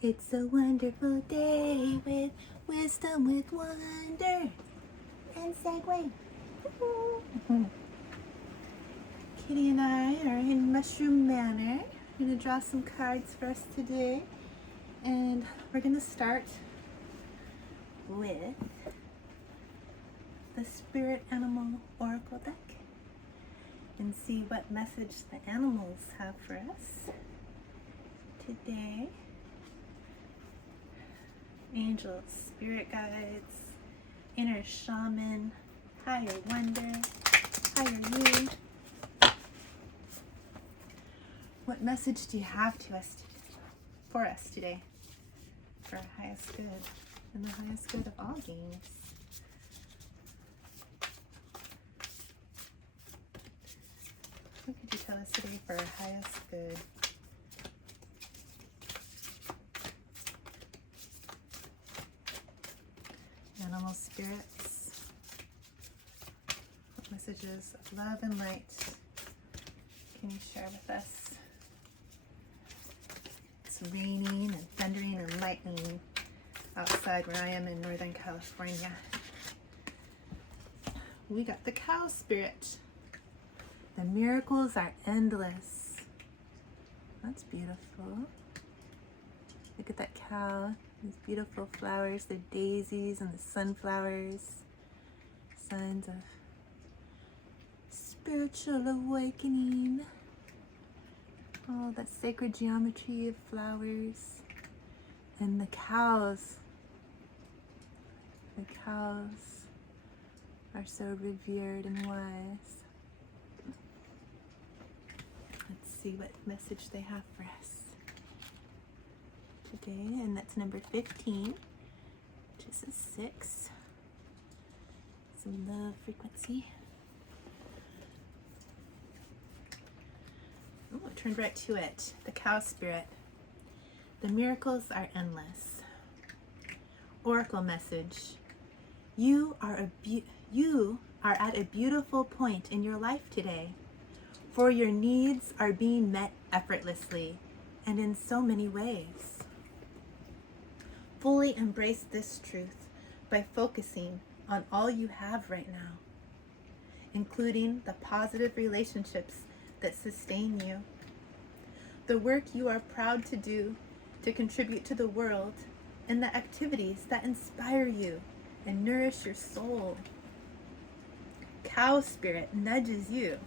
It's a wonderful day with wisdom, with wonder, and segue. Kitty and I are in Mushroom Manor. We're going to draw some cards for us today. And we're going to start with the Spirit Animal Oracle deck and see what message the animals have for us today. Angels, spirit guides, inner shaman, higher wonder, higher you. What message do you have for us today? For our highest good and the highest good of all beings. What could you tell us today for our highest good? Animal spirits, what messages of love and light can you share with us? It's raining and thundering and lightning outside where I am in Northern California. We got the cow spirit. The miracles are endless. That's beautiful. Look at that cow. These beautiful flowers, the daisies and the sunflowers. Signs of spiritual awakening. Oh, that sacred geometry of flowers. And the cows. The cows are so revered and wise. Let's see what message they have for us today, and that's number 15, which is a 6. Some love frequency. Oh, it turned right to it. The cow spirit. The miracles are endless. Oracle message. You are at a beautiful point in your life today, for your needs are being met effortlessly and in so many ways. Fully embrace this truth by focusing on all you have right now, including the positive relationships that sustain you, the work you are proud to do to contribute to the world, and the activities that inspire you and nourish your soul. Cow spirit nudges you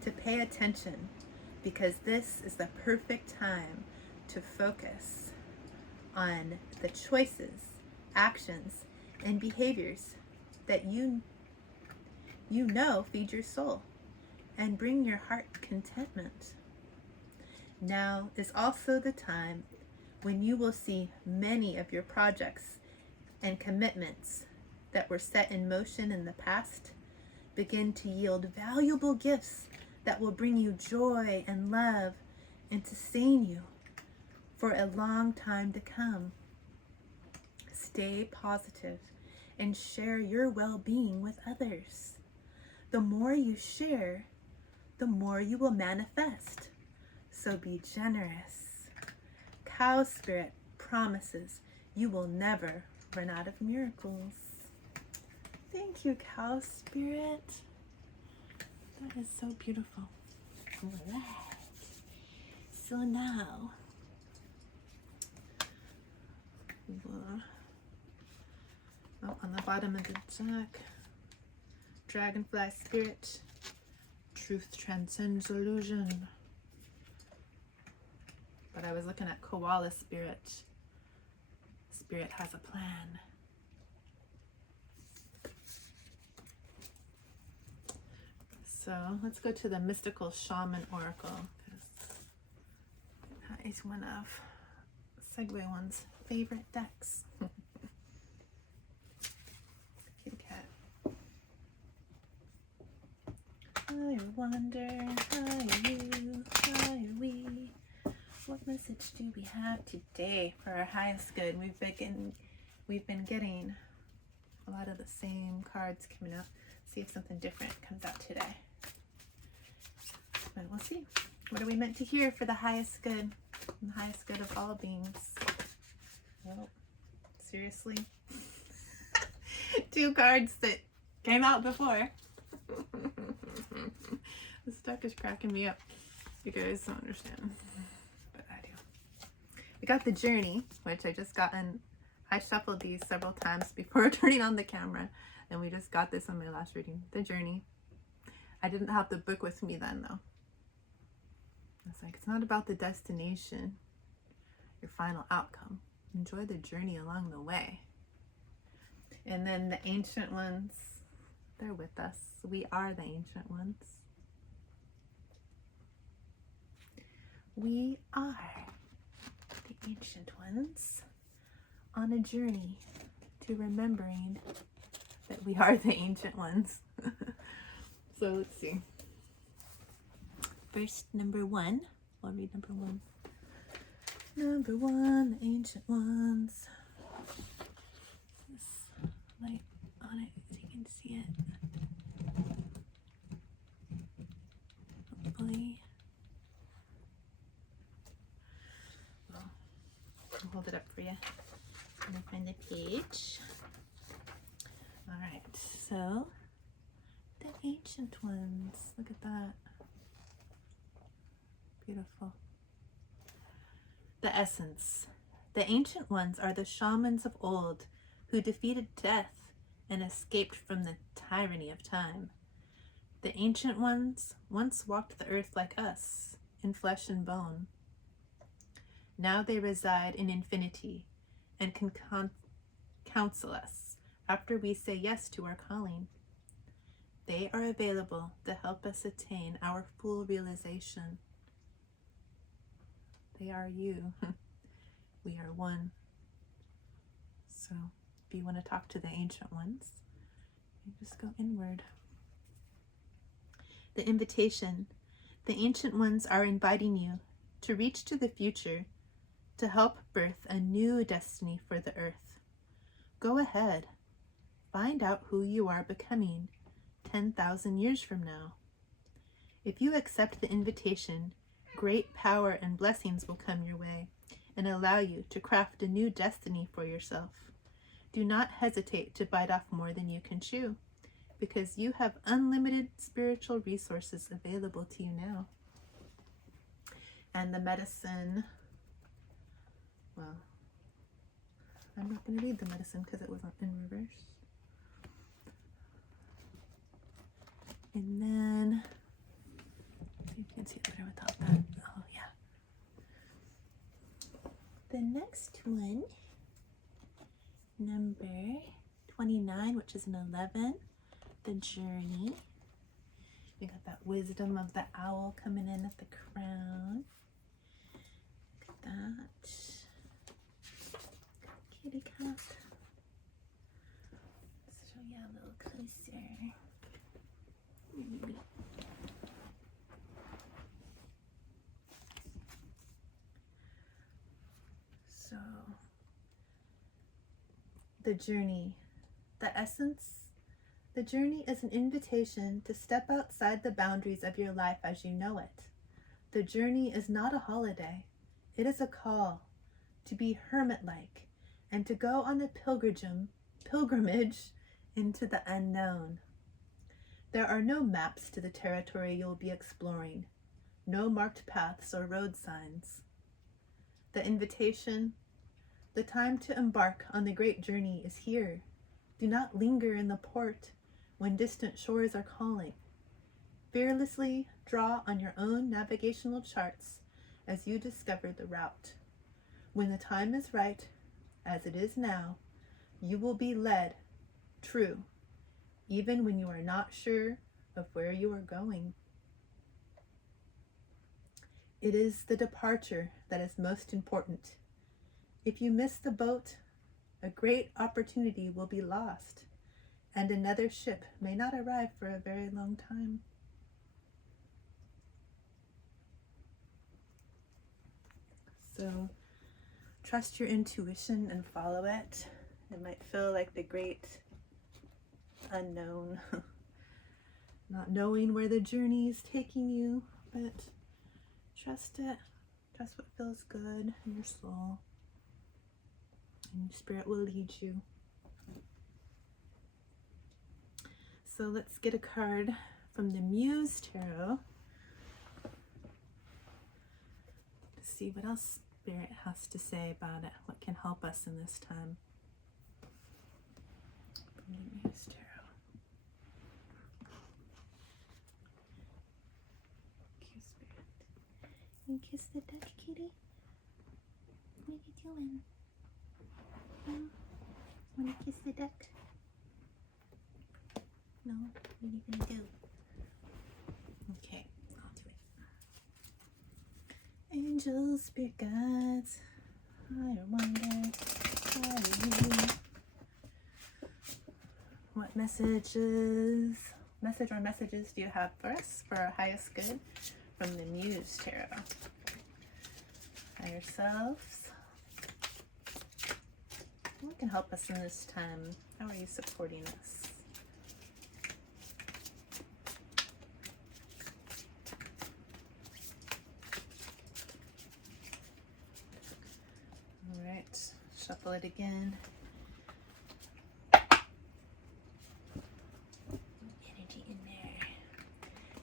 to pay attention because this is the perfect time to focus on the choices, actions, and behaviors that you know feed your soul and bring your heart contentment. Now is also the time when you will see many of your projects and commitments that were set in motion in the past begin to yield valuable gifts that will bring you joy and love and sustain you for a long time to come. Stay positive and share your well-being with others. The more you share, the more you will manifest. So be generous. Cow spirit promises you will never run out of miracles. Thank you, cow spirit. That is so beautiful. All right. So now, on the bottom of the deck, dragonfly spirit, truth transcends illusion. But I was looking at koala spirit. Spirit has a plan. So let's go to the mystical shaman oracle, because that is one of Segway One's favorite decks. Kitty cat. I wonder, how are you, how are we? What message do we have today for our highest good? We've been getting a lot of the same cards coming up. See if something different comes out today. But we'll see. What are we meant to hear for the highest good? The highest good of all beings. Well, seriously? 2 cards that came out before. This deck is cracking me up. You guys don't understand, but I do. We got the Journey, which I just gotten. I shuffled these several times before turning on the camera, and we just got this on my last reading. The Journey. I didn't have the book with me then, though. It's like, it's not about the destination, your final outcome. Enjoy the journey along the way. And then the Ancient Ones, they're with us. We are the Ancient Ones. We are the Ancient Ones on a journey to remembering that we are the Ancient Ones. So let's see. First, number 1. I'll read number 1. Number 1, the Ancient Ones. This light on it, so you can see it. Hopefully. Well, I'll hold it up for you. I'm gonna find the page. Alright, so the Ancient Ones. Look at that. Beautiful. The essence. The Ancient Ones are the shamans of old who defeated death and escaped from the tyranny of time. The Ancient Ones once walked the earth like us, in flesh and bone. Now they reside in infinity and can counsel us after we say yes to our calling. They are available to help us attain our full realization. They are you. We are one. So if you want to talk to the Ancient Ones, you just go inward. The invitation. The Ancient Ones are inviting you to reach to the future to help birth a new destiny for the earth. Go ahead. Find out who you are becoming 10,000 years from now. If you accept the invitation, great power and blessings will come your way and allow you to craft a new destiny for yourself. Do not hesitate to bite off more than you can chew, because you have unlimited spiritual resources available to you now. And the medicine, well, I'm not going to read the medicine because it wasn't in reverse. And then, you can see it better without that. Oh, yeah. The next one, number 29, which is an 11, the Journey. We got that wisdom of the owl coming in at the crown. Look at that. Kitty cat. Let's show you a little closer. Maybe. So, the journey, the essence. The journey is an invitation to step outside the boundaries of your life as you know it. The journey is not a holiday. It is a call to be hermit-like and to go on a pilgrimage into the unknown. There are no maps to the territory you'll be exploring, no marked paths or road signs. The invitation, the time to embark on the great journey is here. Do not linger in the port when distant shores are calling. Fearlessly draw on your own navigational charts as you discover the route. When the time is right, as it is now, you will be led true, even when you are not sure of where you are going. It is the departure that is most important. If you miss the boat, a great opportunity will be lost, and another ship may not arrive for a very long time. So trust your intuition and follow it. It might feel like the great unknown, not knowing where the journey is taking you, but trust it. Trust what feels good in your soul. and Spirit will lead you. So let's get a card from the Muse Tarot to see what else Spirit has to say about it, what can help us in this time. From the Muse Tarot. Kiss Spirit. And kiss the duck, kitty. What are you doing? Want to kiss the duck? No? What are you going to do? Okay, I'll do it. Angels, spirit guides, higher wonder, higher you. What message or messages do you have for us for our highest good from the Muse Tarot? Higher selves. What can help us in this time? How are you supporting us? All right, shuffle it again. Energy in there.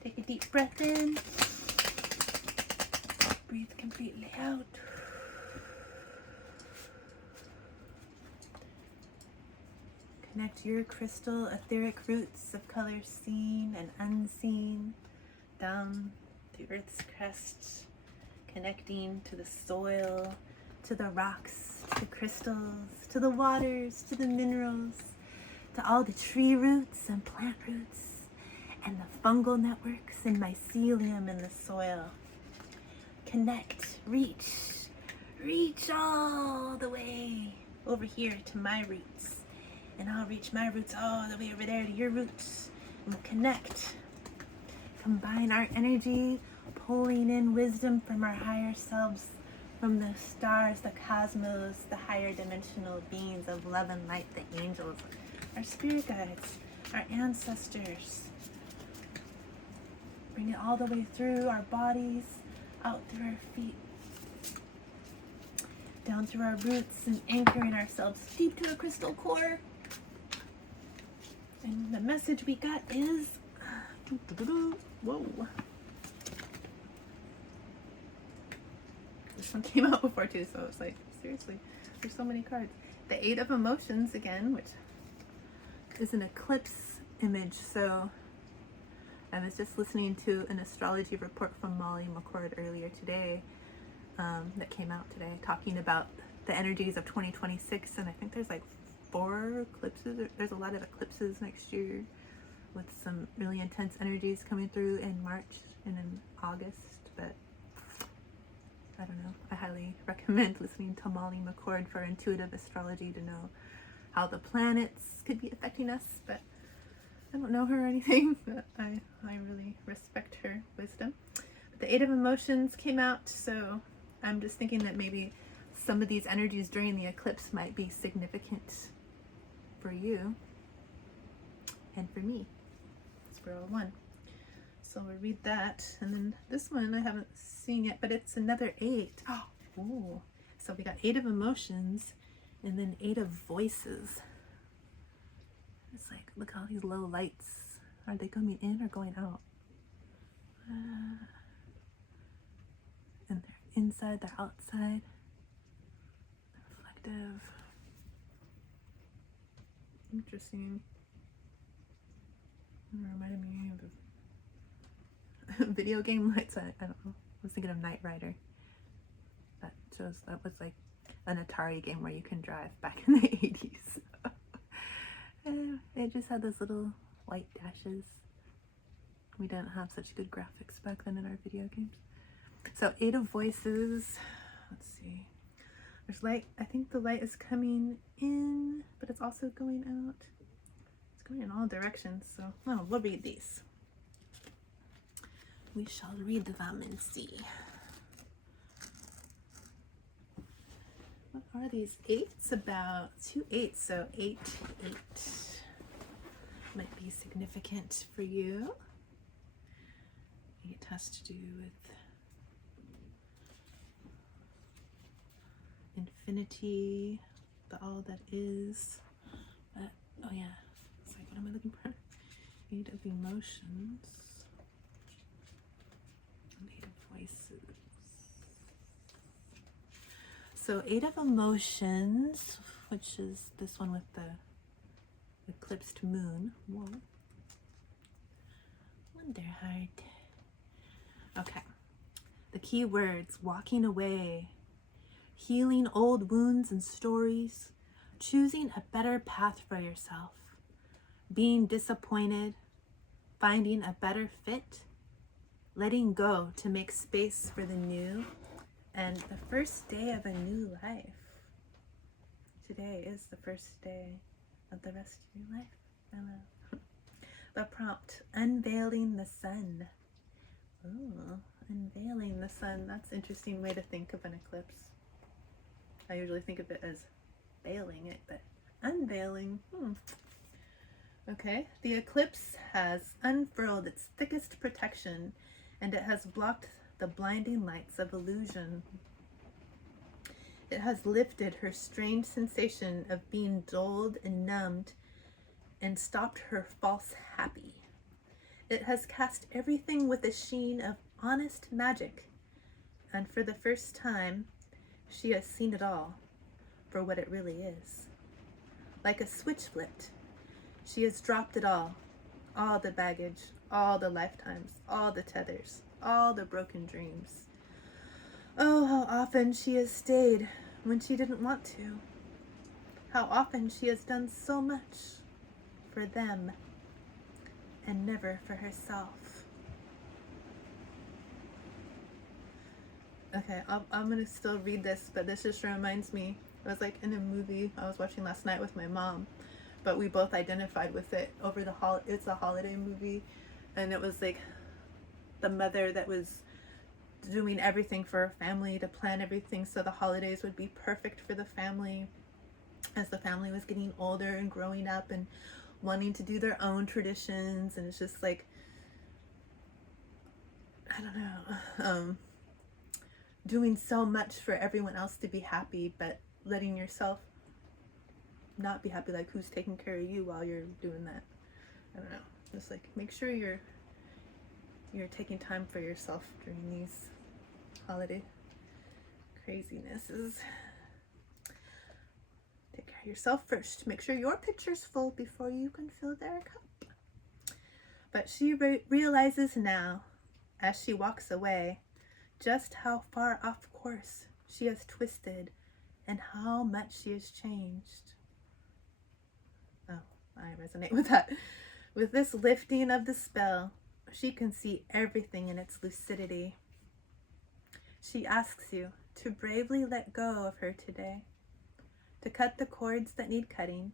Take a deep breath in. Breathe completely out. Connect your crystal etheric roots of color seen and unseen down the earth's crest, connecting to the soil, to the rocks, to the crystals, to the waters, to the minerals, to all the tree roots and plant roots, and the fungal networks and mycelium in the soil. Connect, reach all the way over here to my roots. And I'll reach my roots all the way over there to your roots. And we'll connect. Combine our energy, pulling in wisdom from our higher selves, from the stars, the cosmos, the higher dimensional beings of love and light, the angels, our spirit guides, our ancestors. Bring it all the way through our bodies, out through our feet, down through our roots, and anchoring ourselves deep to the crystal core. And the message we got is, whoa. This one came out before too, so it's like, seriously, there's so many cards. The Eight of Emotions again, which is an eclipse image. So I was just listening to an astrology report from Molly McCord earlier today, that came out today, talking about the energies of 2026, and I think there's like 4 eclipses. There's a lot of eclipses next year with some really intense energies coming through in March and in August, but I don't know. I highly recommend listening to Molly McCord for intuitive astrology to know how the planets could be affecting us, but I don't know her or anything, but I really respect her wisdom. But the Eight of Emotions came out, so I'm just thinking that maybe some of these energies during the eclipse might be significant for you and for me. It's for all one. So we'll read that. And then this one I haven't seen yet, but it's another 8. Oh, so we got 8 of Emotions and then 8 of Voices. It's like, look at all these little lights. Are they coming in or going out? And they're inside, they're outside. They're reflective. Interesting. It reminded me of video game lights. I don't know. I was thinking of Knight Rider. That was like an Atari game where you can drive back in the 80s. It just had those little white dashes. We didn't have such good graphics back then in our video games. So 8 of Voices. Let's see. There's light. I think the light is coming in, but it's also going out. It's going in all directions. So, we'll read these. We shall read them and see. What are these 8s about? 2 8s, so 8, 8. Might be significant for you. It has to do with infinity, the all that is. But, oh yeah, it's like, what am I looking for? 8 of emotions. And 8 of voices. So 8 of emotions, which is this one with the eclipsed moon. Whoa. Wonderheart. Okay. The key words: walking away, healing old wounds and stories, choosing a better path for yourself, being disappointed, finding a better fit, letting go to make space for the new, and the first day of a new life. Today is the first day of the rest of your life. Hello. The prompt: unveiling the sun. Ooh, unveiling the sun. That's an interesting way to think of an eclipse. I usually think of it as veiling it, but unveiling. Okay, the eclipse has unfurled its thickest protection, and it has blocked the blinding lights of illusion. It has lifted her strange sensation of being dulled and numbed, and stopped her false happy. It has cast everything with a sheen of honest magic, and for the first time, she has seen it all for what it really is. Like a switch flipped, she has dropped it all the baggage, all the lifetimes, all the tethers, all the broken dreams. Oh, how often she has stayed when she didn't want to. How often she has done so much for them and never for herself. Okay, I'm gonna still read this, but this just reminds me, it was like in a movie I was watching last night with my mom, but we both identified with it over the it's a holiday movie, and it was like the mother that was doing everything for her family to plan everything so the holidays would be perfect for the family, as the family was getting older and growing up and wanting to do their own traditions. And it's just like, I don't know, doing so much for everyone else to be happy, but letting yourself not be happy. Like, who's taking care of you while you're doing that? I don't know, just like make sure you're taking time for yourself during these holiday crazinesses. Take care of yourself first. Make sure your pitcher's full before you can fill their cup. But she realizes now, as she walks away, just how far off course she has twisted and how much she has changed. Oh, I resonate with that. With this lifting of the spell, she can see everything in its lucidity. She asks you to bravely let go of her today, to cut the cords that need cutting,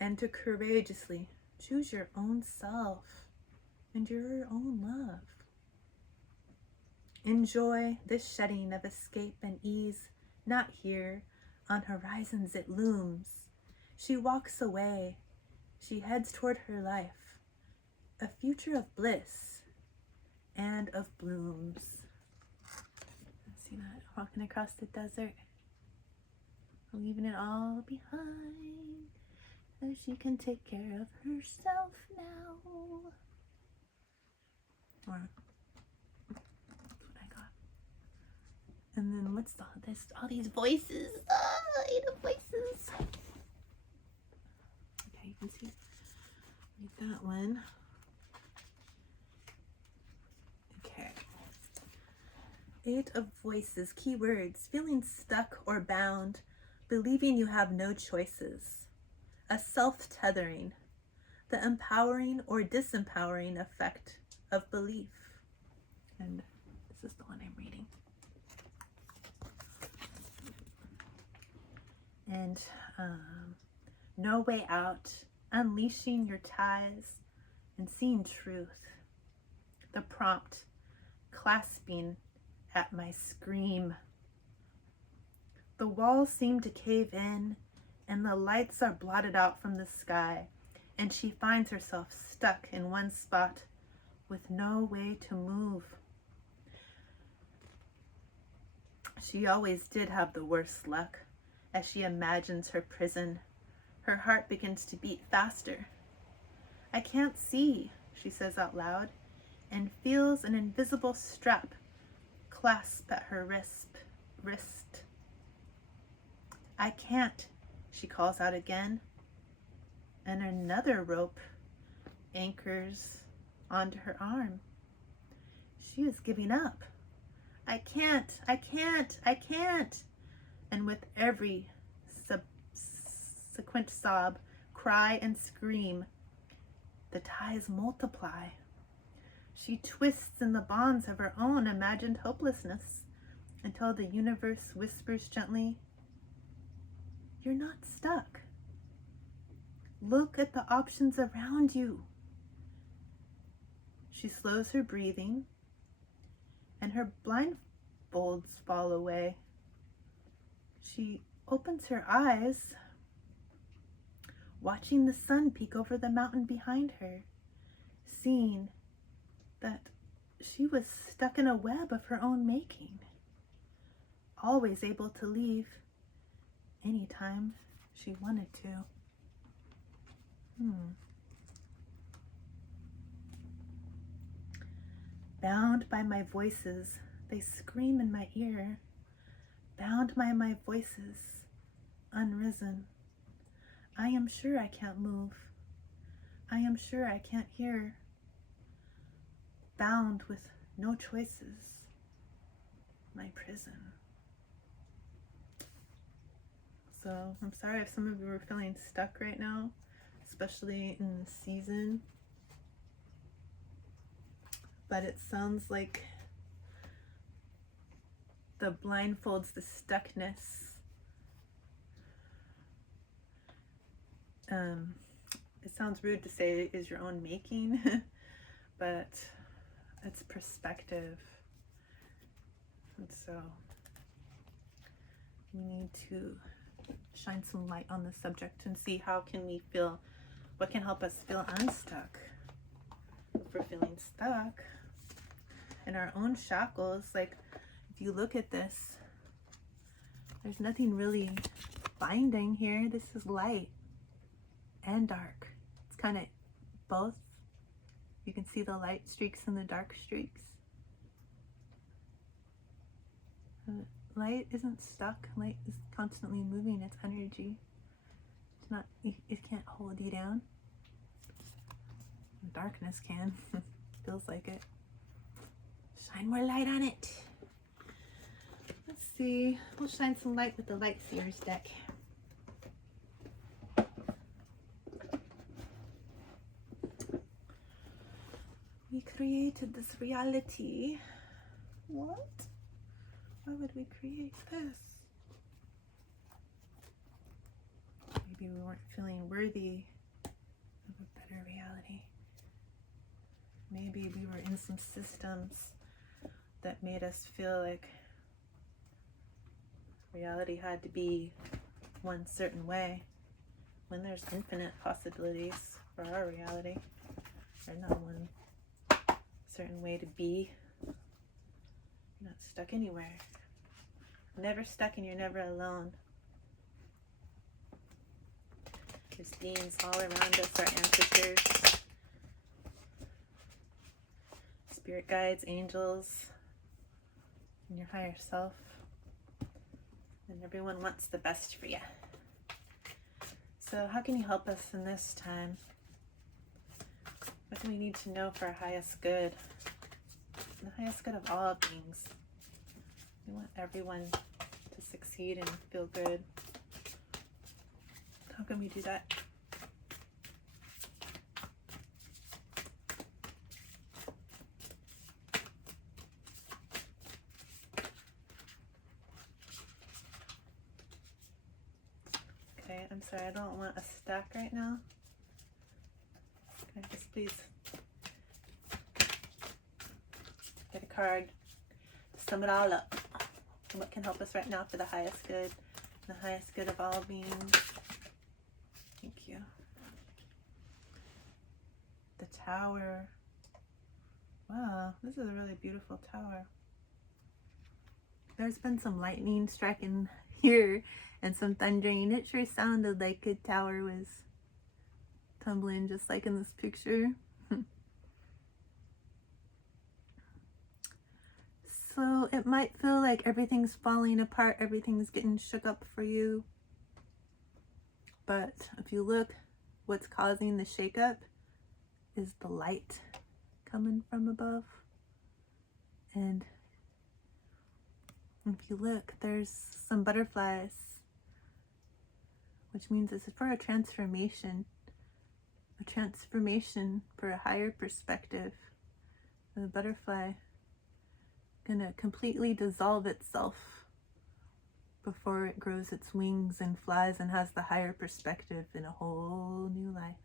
and to courageously choose your own self and your own love. Enjoy this shedding of escape and ease. Not here, on horizons it looms. She walks away. She heads toward her life, a future of bliss and of blooms. See that? Walking across the desert, leaving it all behind, so she can take care of herself now. Or that's what I got. And then what's all these voices? Eight of voices. Okay, you can see that one. Okay. 8 of voices, keywords: feeling stuck or bound, believing you have no choices, a self-tethering, the empowering or disempowering effect of belief. And this is the one I'm reading. And no way out, unleashing your ties and seeing truth. The prompt: clasping at my scream. The walls seem to cave in, and the lights are blotted out from the sky, and she finds herself stuck in one spot with no way to move. She always did have the worst luck, as she imagines her prison. Her heart begins to beat faster. I can't see, she says out loud, and feels an invisible strap clasp at her wrist. I can't, she calls out again, and another rope anchors onto her arm. She is giving up. I can't. And with every subsequent sob, cry, and scream, the ties multiply. She twists in the bonds of her own imagined hopelessness until the universe whispers gently, "You're not stuck. Look at the options around you." She slows her breathing, and her blindfolds fall away. She opens her eyes, watching the sun peek over the mountain behind her, seeing that she was stuck in a web of her own making, always able to leave anytime she wanted to. Bound by my voices, they scream in my ear. Bound by my voices, unrisen. I am sure I can't move. I am sure I can't hear. Bound with no choices, my prison. So I'm sorry if some of you are feeling stuck right now, especially in the season. But it sounds like the blindfolds, the stuckness, it sounds rude to say is your own making, but it's perspective. And so we need to shine some light on the subject and see how can we feel, what can help us feel unstuck. If we're feeling stuck in our own shackles, like if you look at this, there's nothing really binding here. This is light and dark. It's kind of both. You can see the light streaks and the dark streaks. Light isn't stuck. Light is constantly moving. It's energy. It's not, it can't hold you down. Darkness can. Feels like it. Shine more light on it. Let's see. We'll shine some light with the Light Seers deck. We created this reality. What? Why would we create this? Maybe we weren't feeling worthy of a better reality. Maybe we were in some systems that made us feel like reality had to be one certain way, when there's infinite possibilities for our reality. There's not one certain way to be. You're not stuck anywhere. Never stuck, and you're never alone. There's beings all around us, our ancestors, spirit guides, angels, and your higher self. And everyone wants the best for you. So how can you help us in this time? What do we need to know for our highest good? The highest good of all beings. We want everyone to succeed and feel good. How can we do that? Okay, I'm sorry, I don't want a stack right now. Can I just please get a card to sum it all up? And what can help us right now for the highest good, the highest good of all beings? Thank you. The Tower. Wow, this is a really beautiful tower. There's been some lightning striking here and some thundering. It sure sounded like a tower was tumbling, just like in this picture. So it might feel like everything's falling apart, everything's getting shook up for you. But if you look, what's causing the shakeup is the light coming from above. And if you look, there's some butterflies, which means it's for a transformation for a higher perspective. The butterfly gonna completely dissolve itself before it grows its wings and flies and has the higher perspective in a whole new life.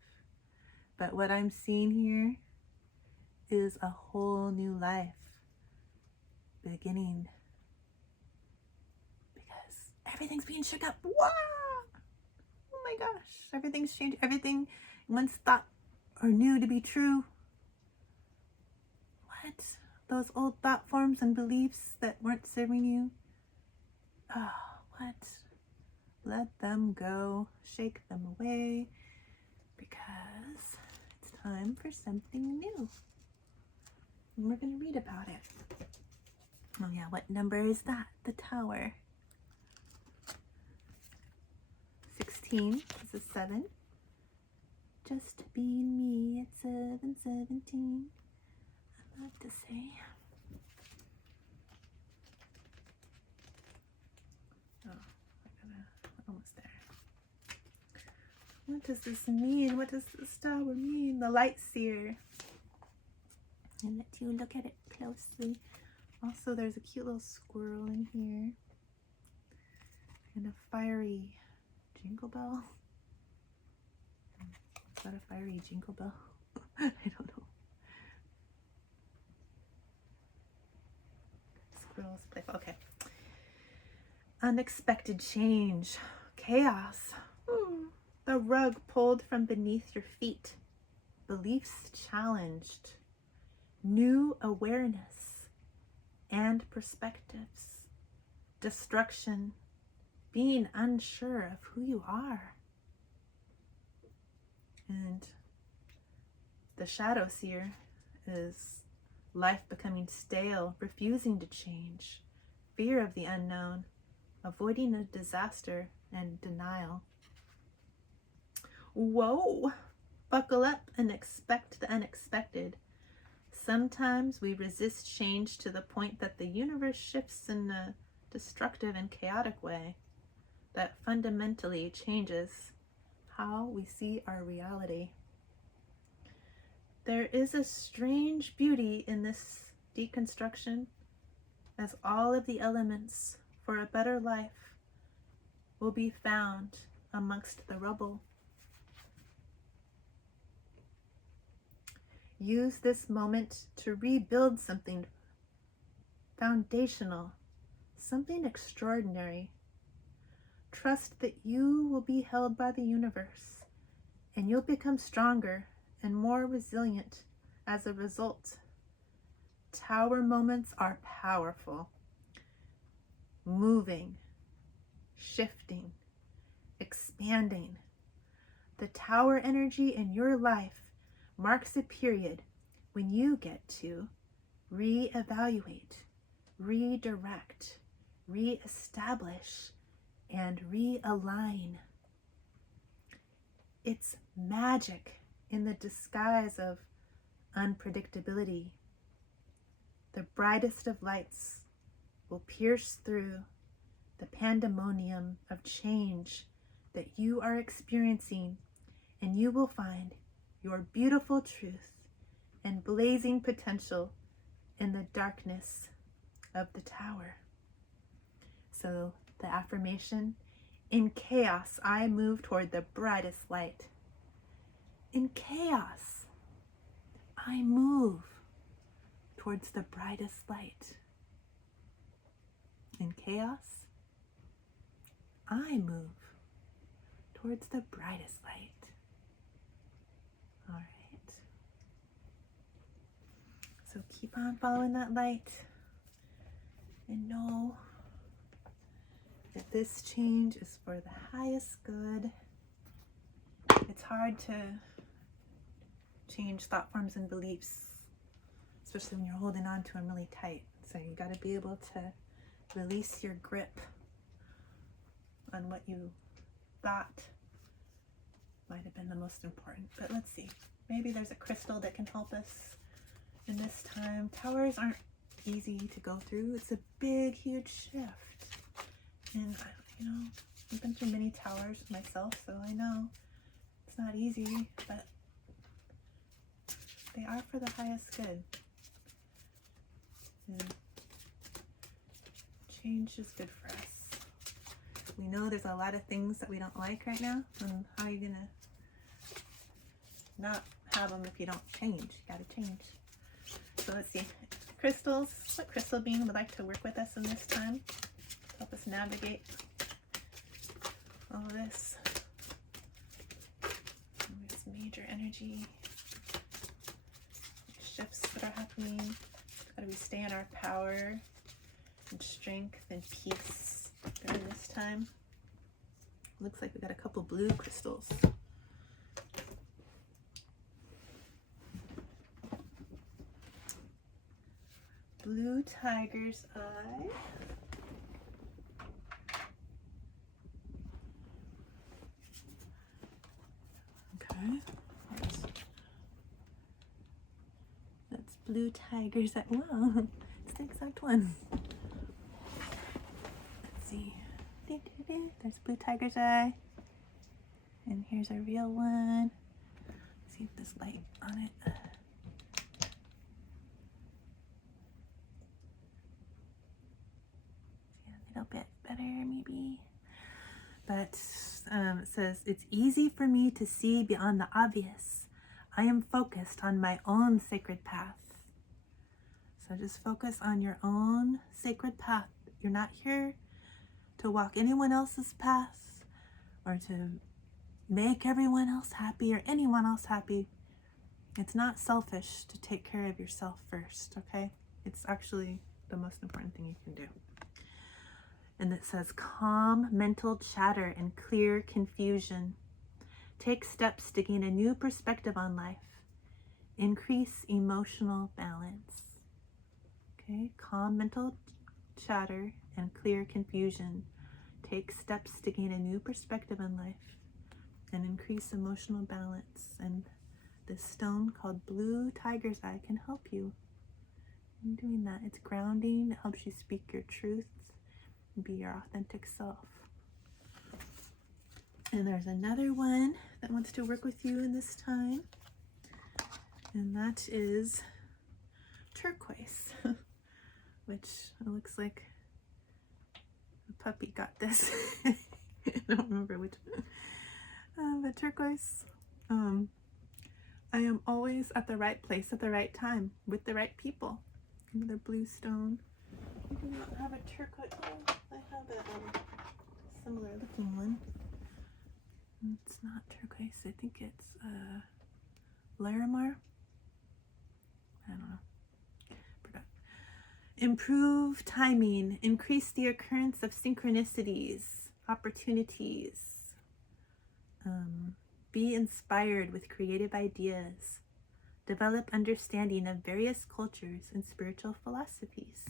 But what I'm seeing here is a whole new life beginning, because everything's being shook up. Wow! Oh my gosh, everything's changed. Everything once thought or knew to be true. What? Those old thought forms and beliefs that weren't serving you? Oh, what? Let them go. Shake them away, because it's time for something new. And we're going to read about it. Oh yeah, what number is that? The tower. 16 is a 7. Just being me at 7:17. I love to say. Oh, we're almost there. What does this mean? What does this tower mean? The light seer. And let you look at it closely. Also, there's a cute little squirrel in here. And a fiery jingle bell. Is that a fiery jingle bell? I don't know. Squirrels playful. Okay. Unexpected change. Chaos. The rug pulled from beneath your feet. Beliefs challenged. New awareness and perspectives. Destruction. Being unsure of who you are. And the shadow seer is life becoming stale, refusing to change, fear of the unknown, avoiding a disaster, and denial. Whoa! Buckle up and expect the unexpected. Sometimes we resist change to the point that the universe shifts in a destructive and chaotic way that fundamentally changes how we see our reality. There is a strange beauty in this deconstruction, as all of the elements for a better life will be found amongst the rubble. Use this moment to rebuild something foundational, something extraordinary. Trust that you will be held by the universe, and you'll become stronger and more resilient as a result. Tower moments are powerful, moving, shifting, expanding. The tower energy in your life marks a period when you get to reevaluate, redirect, reestablish, and realign. It's magic in the disguise of unpredictability. The brightest of lights will pierce through the pandemonium of change that you are experiencing, and you will find your beautiful truth and blazing potential in the darkness of the tower. So the affirmation: in chaos, I move toward the brightest light. In chaos, I move towards the brightest light. In chaos, I move towards the brightest light. All right. So keep on following that light and know that this change is for the highest good. It's hard to change thought forms and beliefs, especially when you're holding on to them really tight. So you got to be able to release your grip on what you thought might have been the most important. But let's see, maybe there's a crystal that can help us in this time. Towers aren't easy to go through. It's a big, huge shift. And, you know, I've been through many towers myself, so I know it's not easy, but they are for the highest good. And change is good for us. We know there's a lot of things that we don't like right now, and how are you gonna not have them if you don't change? You gotta change. So let's see, crystals. What crystal being would like to work with us in this time? Help us navigate all this. This major energy shifts that are happening. How do we stay in our power and strength and peace during this time? Looks like we got a couple blue crystals. Blue tiger's eye. Okay. That's blue tiger's eye. Whoa, it's the exact one. Let's see. There's blue tiger's eye. And here's a real one. Let's see if this light on it. A little bit better maybe. But it says, it's easy for me to see beyond the obvious. I am focused on my own sacred path. So just focus on your own sacred path. You're not here to walk anyone else's path or to make everyone else happy or anyone else happy. It's not selfish to take care of yourself first, okay? It's actually the most important thing you can do. And it says, calm mental chatter and clear confusion. Take steps to gain a new perspective on life. Increase emotional balance. Okay, calm mental chatter and clear confusion. Take steps to gain a new perspective on life and increase emotional balance. And this stone called blue tiger's eye can help you in doing that. It's grounding. It helps you speak your truths. Be your authentic self. And there's another one that wants to work with you in this time, and that is turquoise, which it looks like a puppy got this. I don't remember which one. But turquoise, I am always at the right place at the right time with the right people. Another blue stone. I do not have a turquoise. Oh, I have a similar looking one. It's not turquoise. I think it's Larimar. I don't know. Forgot. Improve timing. Increase the occurrence of synchronicities, opportunities. Be inspired with creative ideas. Develop understanding of various cultures and spiritual philosophies.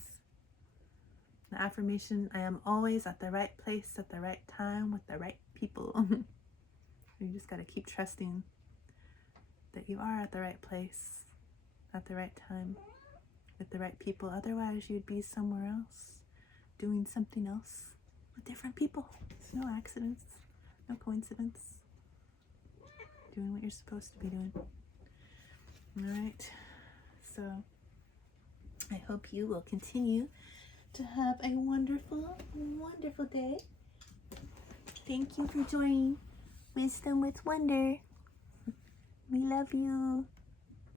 The affirmation, I am always at the right place at the right time with the right people. You just got to keep trusting that you are at the right place at the right time with the right people. Otherwise, you'd be somewhere else doing something else with different people. It's no accidents, no coincidence. Doing what you're supposed to be doing. All right. So I hope you will continue to have a wonderful, wonderful day. Thank you for joining Wisdom with Wonder. We love you.